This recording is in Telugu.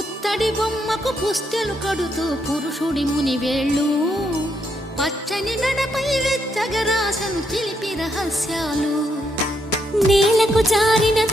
పుత్తడి బొమ్మకు పుస్తెలు కడుతూ పురుషుడి ముని వేళ్ళు. పచ్చని మెడపై వెచ్చగరాసను చిలిపి రహస్యాలు. నేలకు జారిన